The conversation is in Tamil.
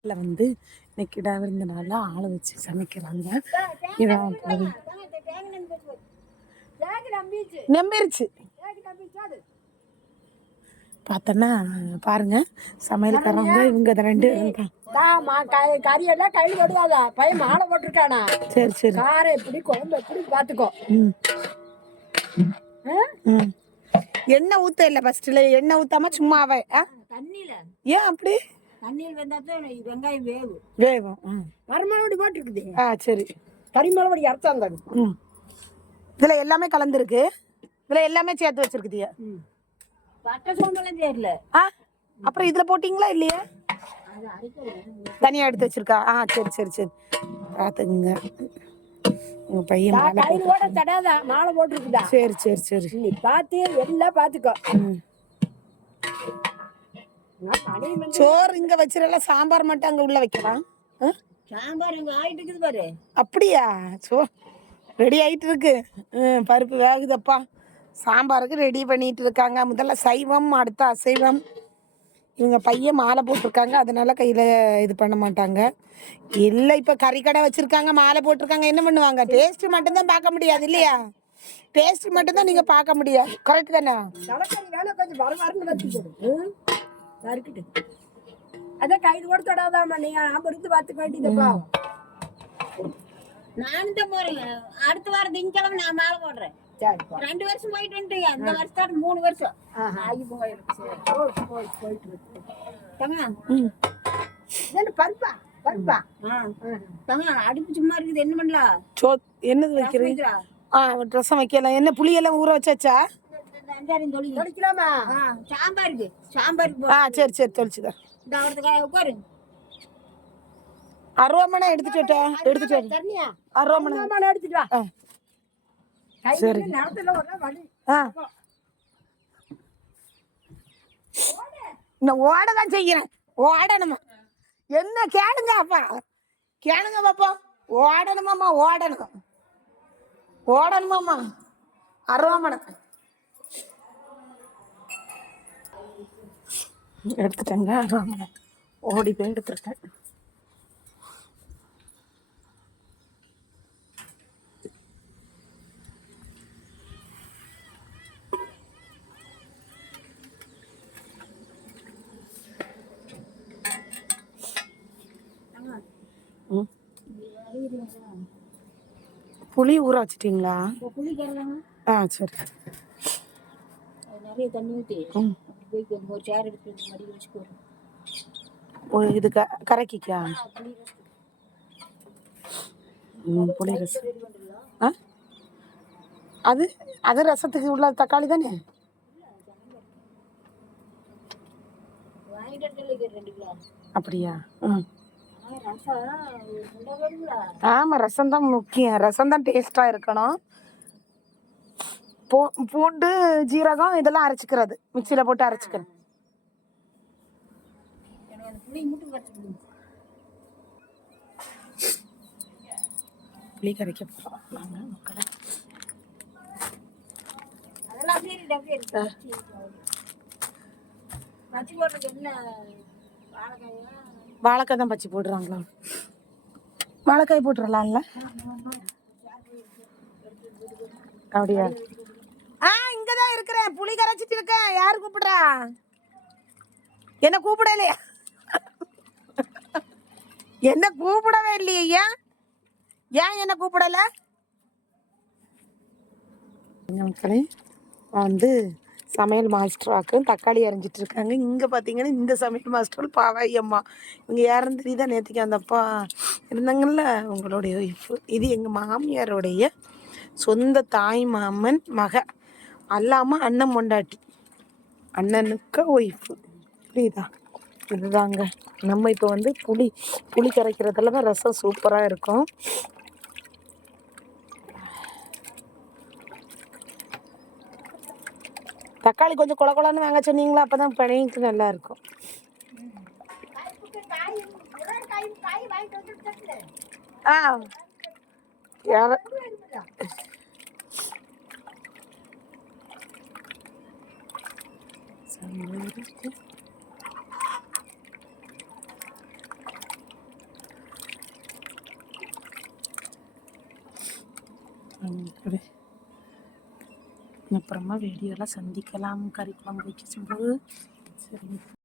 வீட்டில் வந்து இன்னைக்கு கிடா விருந்தனால ஆளை வச்சு சமைக்கிறாங்க இதான் நம்பிருச்சு. பார்த்தோன்னா பாருங்க சமையல்காரவங்க இவங்க ரெண்டு இருக்காங்க. கறியெல்லாம் கை விடுவாதா பையன் மாலை போட்டிருக்கானா? சரி சரி. காரம் எப்படி குழம்பு எப்படி ம். எண்ணெய் ஊத்த இல்லை ஃபர்ஸ்ட்ல எண்ணெய் ஊத்தாம சும்மாவே தண்ணியில. ஏன் அப்படி? தண்ணியில் வெந்தாத்தான் வெங்காயம் வேவு வேகும் ம். மரமலபடி போட்டிருக்குது ஆ சரி. கறிமலபடி அர்த்தம் தாங்க ம். இதில் எல்லாமே கலந்துருக்கு. இதில் எல்லாமே சேர்த்து வச்சிருக்குதியா. பட்டை சோம்பெல்லாம் தெரியல ஆ அப்புறம் இதில் போட்டிங்களா இல்லையா? தனியாக எடுத்து வச்சிருக்கா? ஆ சரி சரி சரி. பார்த்துக்குங்க உங்கள் பையன் மாலை கூட தடாதா மாலை போட்டிருக்குதா? சரி சரி சரி. நீ பார்த்து எல்லாம் பார்த்துக்கோ ம். சோறு இங்கே வச்சிடலாம் சாம்பார் மட்டும் அங்கே உள்ள வைக்கலாம் சாம்பார் இங்க ஆயிட்டு இருக்குது பாரு. அப்படியா? சோ ரெடி ஆயிட்டு இருக்கு. பருப்பு வேகுதப்பா. சாம்பாருக்கு ரெடி பண்ணிட்டு இருக்காங்க. முதல்ல சைவம் அடுத்து அசைவம். இவங்க பையன் மாலை போட்டிருக்காங்க. அதனால கையில் இது பண்ண மாட்டாங்க. இல்லை இப்போ கறி கடை வச்சுருக்காங்க. மாலை போட்டிருக்காங்க. என்ன பண்ணுவாங்க? டேஸ்ட் மட்டும்தான் பார்க்க முடியாது இல்லையா? டேஸ்ட் மட்டும்தான் நீங்கள் பார்க்க முடியாது. கரெக்ட் தானே? நறுக்கிட்டு அதான் கைது கூட தொடாதாம்மா நீ நான் இருந்து பார்த்துக்க வேண்டியதுப்பா நான் இந்த முறை அடுத்த வாரம் திங்கக்கிழமை நான் மாலை போடுறேன். ரெண்டு வருஷம் போயிட்டு வந்துட்டீங்க இந்த வருஷத்தோட மூணு வருஷம். ஆகி போயிருக்கு போயிட்டு போயிட்டு போயிட்டு இருக்கு. தங்க. ம். என்ன பருப்பா? பருப்பா? தங்க அடுப்பு சும்மா இருக்குது. என்ன பண்ணலாம்? சோ என்னது வைக்கிறீங்க? வைக்கிறா? ஆ ரசம் வைக்கலாம் என்ன புளியெல்லாம் ஊற வச்சாச்சா? தொழில் தொலைக்கலாமா சாம்பாருக்கு சாம்பாருக்கு ஆ சரி சரி இந்த அவரத்துக்காக உட்காரு. அருவாமனை எடுத்துட்டு? எடுத்துட்டு அருவாமனை. எடுத்துட்டு வா. சரி. ஆ. நான் ஓட தான் செய்கிறேன். ஓடணுமா? என்ன கேளுங்க அப்பா. கேளுங்க பாப்பா. ஓடணுமாம்மா ஓடணும். ஓடணுமாம்மா. அருவாமனை. எடுத்துட்டேங்க. அருவாமனை ஓடி போய் எடுத்துருக்கேன். புளி ஊற வச்சிட்டிங்களா? ஆ சரி. நிறைய தண்ணி ஊற்றி ம். போய் ஒரு சேர் எடுத்து மடி வச்சுக்கோ ஓ இது க கரைக்கிக்கா? புளி ரசம் ஆ? அது அது ரசத்துக்கு உள்ள தக்காளி தானே? அப்படியா? ம். ஆமாம் ரசம் தான் முக்கியம். ரசம் தான் டேஸ்ட்டாக இருக்கணும். பூ பூண்டு ஜீரகம் இதெல்லாம் அரைச்சிக்கிறது. மிக்சியில் போட்டு அரைச்சிக்கணும் புளி கரைக்க போகிறோம் நாங்கள் மக்களை வாழைக்காய் தான் பச்சி போடுறாங்களா? வாழைக்காய் போட்டுடலாம்ல அப்படியா? ஆ இங்கே தான் இருக்கிறேன். புளி கரைச்சிட்டு இருக்கேன். யார் கூப்பிடுறா? என்ன கூப்பிடலையா என்ன கூப்பிடவே இல்லையே ஏன்? ஏன் என்ன கூப்பிடல? மக்களே வந்து சமையல் மாஸ்டராக்கு தக்காளி அரைஞ்சிட்டு இருக்காங்க. இங்கே பார்த்தீங்கன்னா இந்த சமையல் மாஸ்டர் பாவாய் அம்மா. இவங்க யாருன்னு தெரியுதா? நேற்றுக்கு அந்த அப்பா இருந்தாங்கல்ல உங்களுடைய ஒய்ஃபு இது எங்கள் மாமியாருடைய சொந்த தாய் மாமன் மக. அல்லாமல் அண்ணன் பொண்டாட்டி. அண்ணனுக்கு ஒய்ஃபு புரியுதா? இதுதாங்க. நம்ம இப்போ வந்து புளி புளி கரைக்கிறதுல தான் ரசம் சூப்பராக இருக்கும். தக்காளி கொஞ்சம் கொல குளன்னு வாங்க சொன்னீங்களா? அப்போ தான் பிணைக்கு நல்லா இருக்கும். ஆ. யார எல்லாருக்கும் அப்புறமா வீடியோலாம் சந்திக்கலாம் கறி குழம்பு வைக்கும்போது சரி